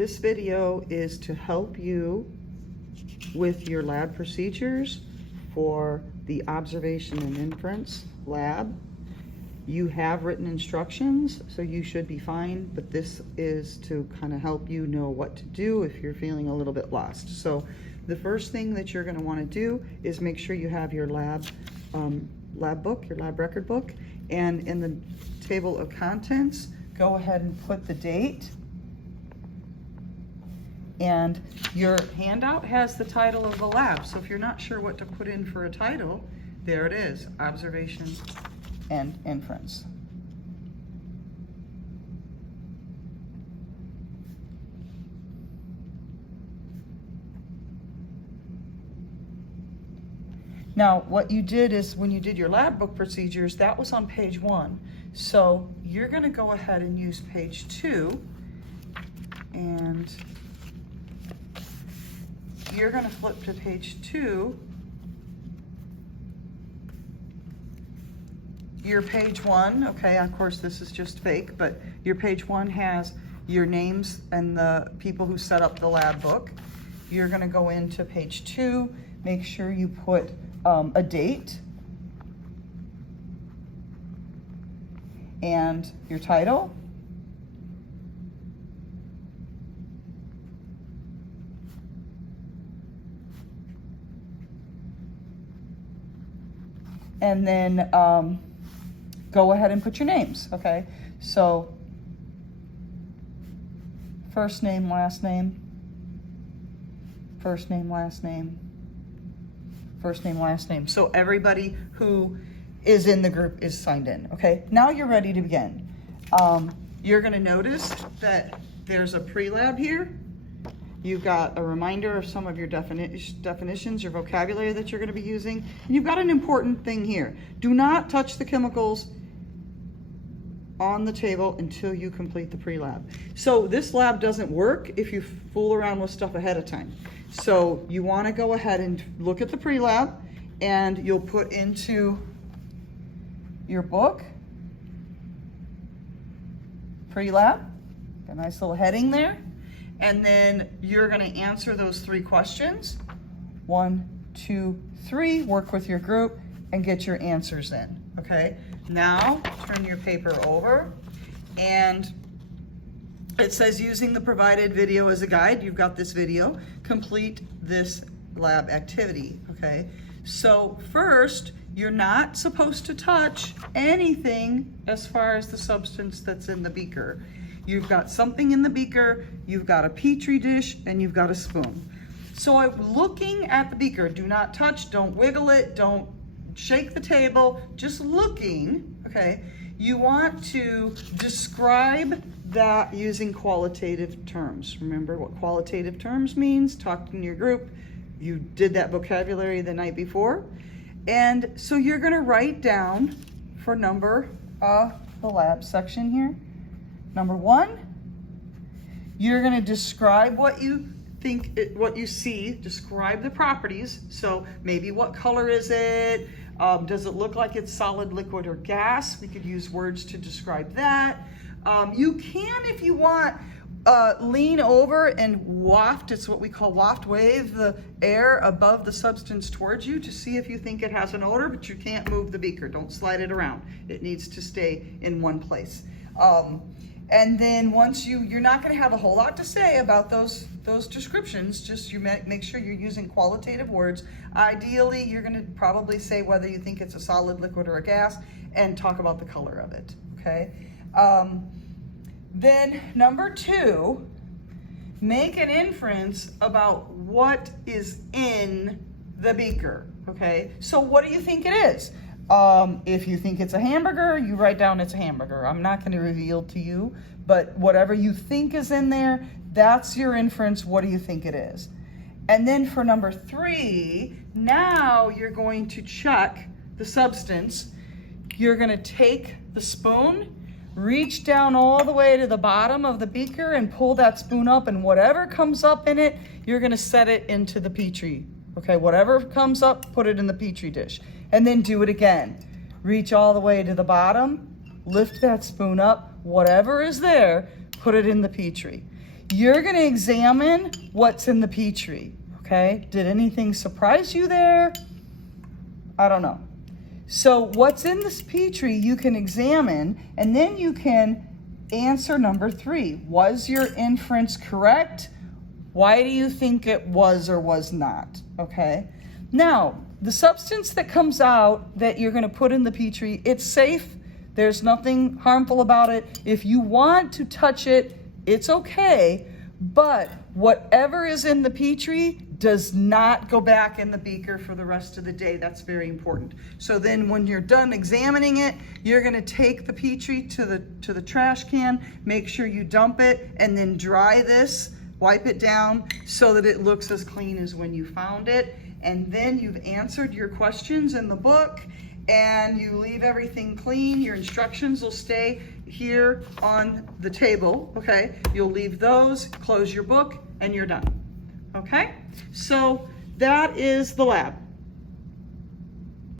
this video is to help you with your lab procedures for the observation and inference lab. You have written instructions, so you should be fine, but this is to kind of help you know what to do if you're feeling a little bit lost. So the first thing that you're going to want to do is make sure you have your lab book, your lab record book, and in the table of contents, go ahead and put the date. And your handout has the title of the lab, so if you're not sure what to put in for a title, there it is, observation and inference. Now, what you did is when you did your lab book procedures, that was on page 1. So you're going to go ahead and use page 2, and you're going to flip to page 2. Your page 1, okay, of course this is just fake, but your page 1 has your names and the people who set up the lab book. You're going to go into page 2, make sure you put a date and your title. And then go ahead and put your names, okay? So first name, last name, first name, last name, first name, last name. So everybody who is in the group is signed in, okay? Now you're ready to begin. You're gonna notice that there's a pre-lab here. You've got a reminder of some of your definitions, your vocabulary that you're going to be using. And you've got an important thing here. Do not touch the chemicals on the table until you complete the pre-lab. So this lab doesn't work if you fool around with stuff ahead of time. So you want to go ahead and look at the pre-lab, and you'll put into your book, pre-lab, a nice little heading there. And then you're going to answer those 3 questions. 1, 2, 3, work with your group and get your answers in, okay? Now, turn your paper over, and it says using the provided video as a guide. You've got this video. Complete this lab activity, okay? So first, you're not supposed to touch anything as far as the substance that's in the beaker. You've got something in the beaker, you've got a petri dish, and you've got a spoon. So I'm looking at the beaker. Do not touch, don't wiggle it, don't shake the table, just looking, okay? You want to describe that using qualitative terms. Remember what qualitative terms means? Talk in your group. You did that vocabulary the night before. And so you're gonna write down for number, the lab section here. Number 1, you're going to describe what you think, what you see, describe the properties. So maybe what color is it? Does it look like it's solid, liquid, or gas? We could use words to describe that. You can, if you want, lean over and waft, it's what we call waft, wave the air above the substance towards you to see if you think it has an odor, but you can't move the beaker. Don't slide it around. It needs to stay in one place. And then once you're not going to have a whole lot to say about those descriptions, just you make sure you're using qualitative words. Ideally, you're going to probably say whether you think it's a solid, liquid, or a gas, and talk about the color of it, okay? Then number 2, make an inference about what is in the beaker, okay? So what do you think it is? If you think it's a hamburger, you write down it's a hamburger. I'm not going to reveal to you, but whatever you think is in there, that's your inference. What do you think it is? And then for number 3, now you're going to check the substance. You're going to take the spoon, reach down all the way to the bottom of the beaker and pull that spoon up, and whatever comes up in it, you're going to set it into the petri. Okay, whatever comes up, put it in the petri dish. And then do it again. Reach all the way to the bottom, lift that spoon up, whatever is there, put it in the petri. you're gonna examine what's in the Petri, okay? Did anything surprise you there? I don't know. So what's in this Petri you can examine, and then you can answer number 3. Was your inference correct? Why do you think it was or was not, okay? Now, the substance that comes out that you're gonna put in the Petri, it's safe. There's nothing harmful about it. If you want to touch it, it's okay, but whatever is in the Petri does not go back in the beaker for the rest of the day. That's very important. So then when you're done examining it, you're gonna take the Petri to the trash can, make sure you dump it, and then dry this, wipe it down so that it looks as clean as when you found it. And then you've answered your questions in the book, and you leave everything clean. Your instructions will stay here on the table, okay? You'll leave those, close your book, and you're done, okay? So that is the lab.